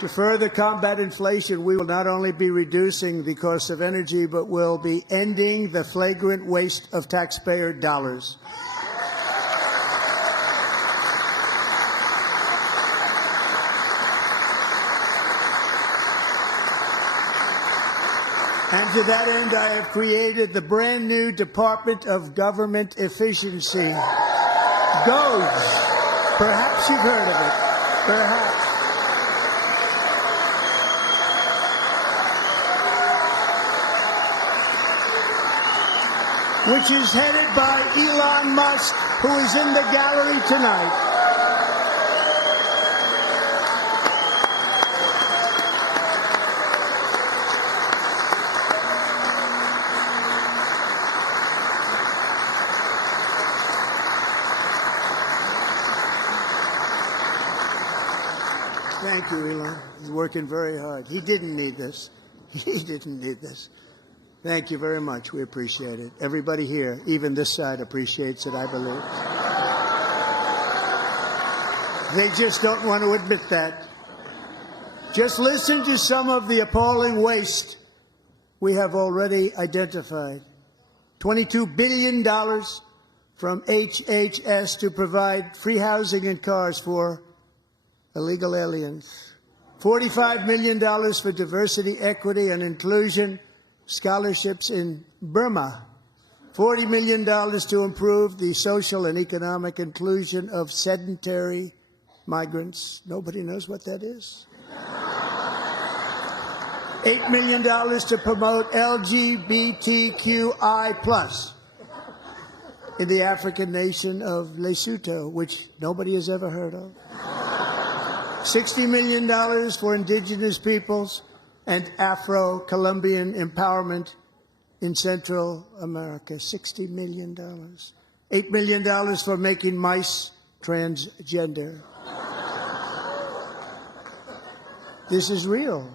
To further combat inflation, we will not only be reducing the cost of energy, but will be ending the flagrant waste of taxpayer dollars. And to that end, I have created the brand new Department of Government Efficiency, DOGE. Perhaps you've heard of it. Perhaps. Which is headed by Elon Musk, who is in the gallery tonight. Thank you, Elon. He's working very hard. He didn't need this. He didn't need this. Thank you very much. We appreciate it. Everybody here, even this side, appreciates it, I believe. They just don't want to admit that. Just listen to some of the appalling waste we have already identified. $22 billion from HHS to provide free housing and cars for illegal aliens. $45 million for diversity, equity, and inclusion scholarships in Burma. $40 million to improve the social and economic inclusion of sedentary migrants. Nobody knows what that is. $8 million to promote LGBTQI+ in the African nation of Lesotho, which nobody has ever heard of. $60 million for indigenous peoples and Afro-Colombian empowerment in Central America. $60 million. $8 million for making mice transgender. This is real.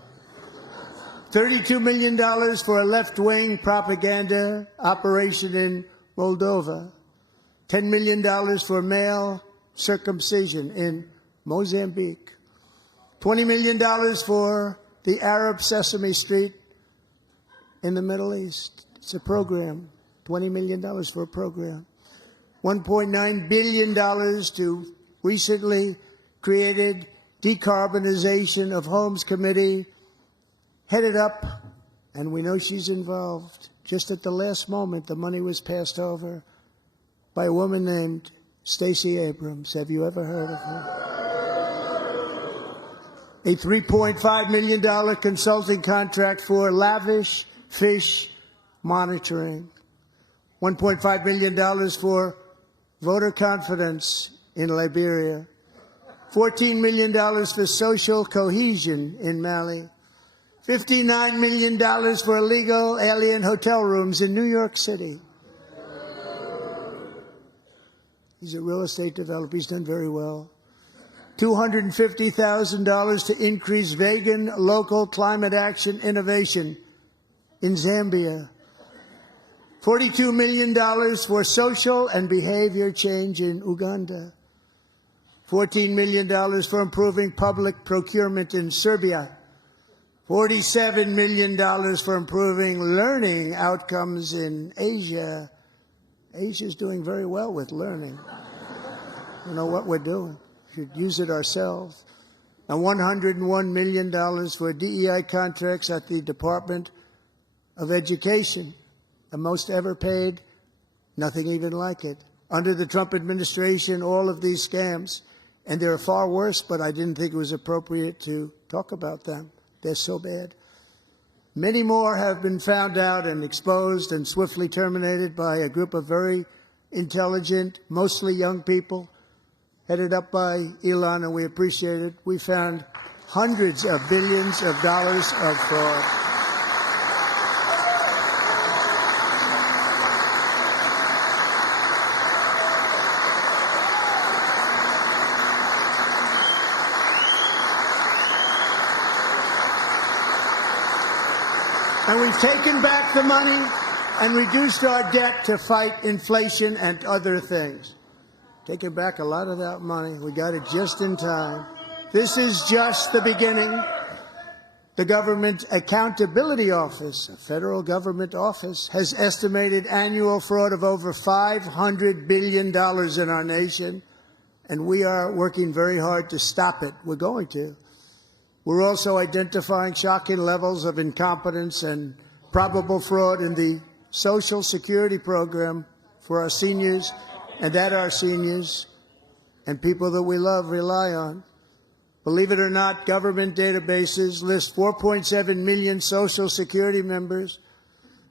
$32 million for a left-wing propaganda operation in Moldova. $10 million for male circumcision in Mozambique. $20 million for the Arab Sesame Street in the Middle East. It's a program. $20 million for a program. $1.9 billion to recently created Decarbonization of Homes Committee, headed up, and we know she's involved. Just at the last moment, the money was passed over by a woman named Stacey Abrams. Have you ever heard of her? A $3.5 million consulting contract for lavish fish monitoring. $1.5 million for voter confidence in Liberia. $14 million for social cohesion in Mali. $59 million for illegal alien hotel rooms in New York City. He's a real estate developer. He's done very well. $250,000 to increase vegan local climate action innovation in Zambia. $42 million for social and behavior change in Uganda. $14 million for improving public procurement in Serbia. $47 million for improving learning outcomes in Asia. Asia's doing very well with learning. You know what we're doing. Should use it ourselves. And $101 million for DEI contracts at the Department of Education, the most ever paid, nothing even like it. Under the Trump administration, all of these scams, and they're far worse, but I didn't think it was appropriate to talk about them. They're so bad. Many more have been found out and exposed and swiftly terminated by a group of very intelligent, mostly young people, headed up by Elon, and we appreciate it. We found hundreds of billions of dollars of fraud. And we've taken back the money and reduced our debt to fight inflation and other things. Taking back a lot of that money. We got it just in time. This is just the beginning. The Government Accountability Office, a federal government office, has estimated annual fraud of over $500 billion in our nation, and we are working very hard to stop it. We're going to. We're also identifying shocking levels of incompetence and probable fraud in the Social Security program for our seniors and that our seniors and people that we love rely on. Believe it or not, government databases list 4.7 million Social Security members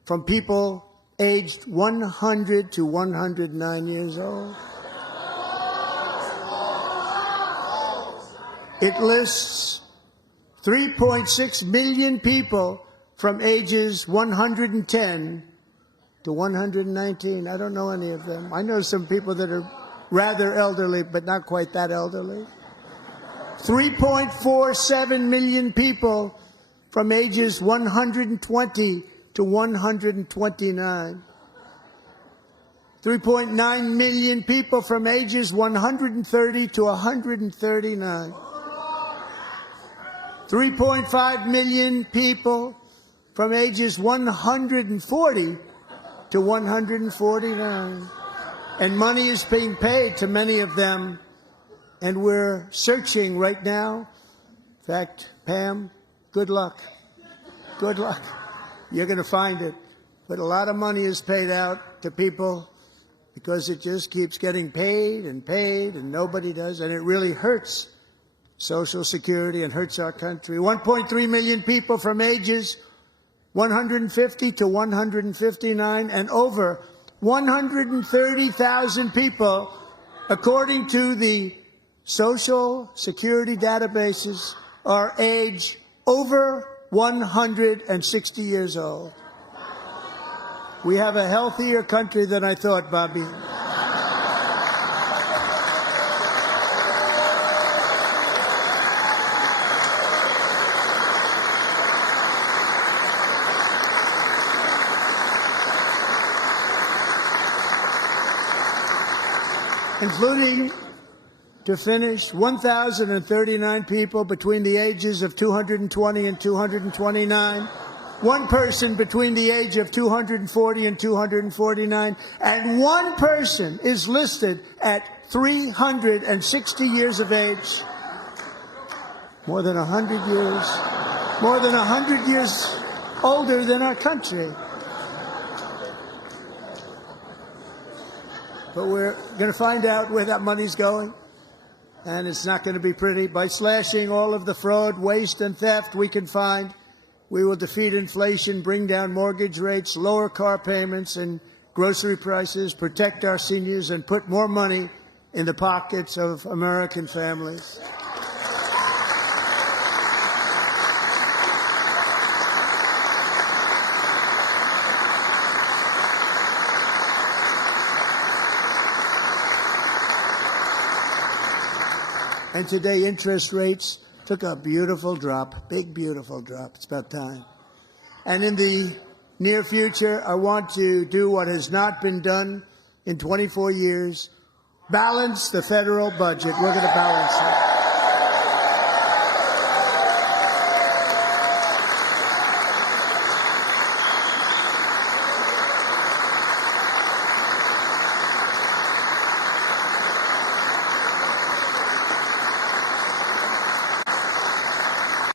from people aged 100 to 109 years old. It lists 3.6 million people from ages 110 to 119. I don't know any of them. I know some people that are rather elderly, but not quite that elderly. 3.47 million people from ages 120 to 129. 3.9 million people from ages 130 to 139. 3.5 million people from ages 140 to 149. And money is being paid to many of them. And we're searching right now. In fact, Pam, good luck. Good luck. You're going to find it. But a lot of money is paid out to people because it just keeps getting paid, and nobody does. And it really hurts Social Security and hurts our country. 1.3 million people from ages 150 to 159, and over 130,000 people, according to the Social Security databases, are age over 160 years old. We have a healthier country than I thought, Bobby. Including, to finish, 1,039 people between the ages of 220 and 229, one person between the age of 240 and 249, and one person is listed at 360 years of age. More than 100 years older than our country. But we're going to find out where that money's going, and it's not going to be pretty. By slashing all of the fraud, waste, and theft we can find, we will defeat inflation, bring down mortgage rates, lower car payments and grocery prices, protect our seniors, and put more money in the pockets of American families. And today, interest rates took a beautiful drop, big, beautiful drop. It's about time. And in the near future, I want to do what has not been done in 24 years, balance the federal budget. We're going to balance it.